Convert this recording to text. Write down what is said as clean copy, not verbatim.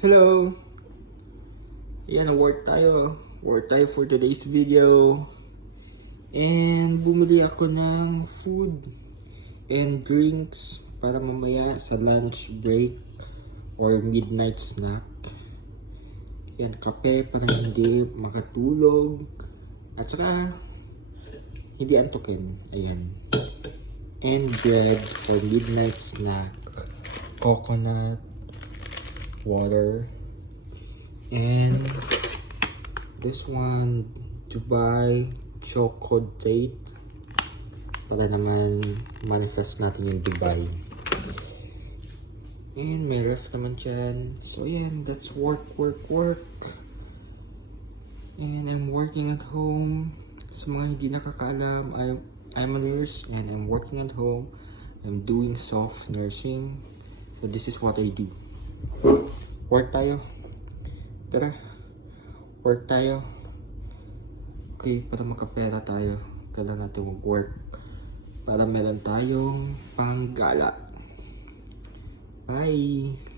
Hello! Ayan, work tayo. Work tayo for today's video. And bumili ako ng food and drinks para mamaya sa lunch break or midnight snack. Ayan, kape para hindi makatulog. At saka, hindi antukin. Ayan. And bread for midnight snack. Coconut. Water. And this one, Dubai Choco Date. Para naman manifest natin yung Dubai. And may ref naman dyan. So yan, that's work. And I'm working at home. Sa mga hindi nakakaalam, I'm a nurse and I'm working at home. I'm doing soft nursing. So this is what I do. Work tayo. Tara. Work tayo. Okay, para makapera tayo, kailangan natin mag-work. Para meron tayong panggala. Bye!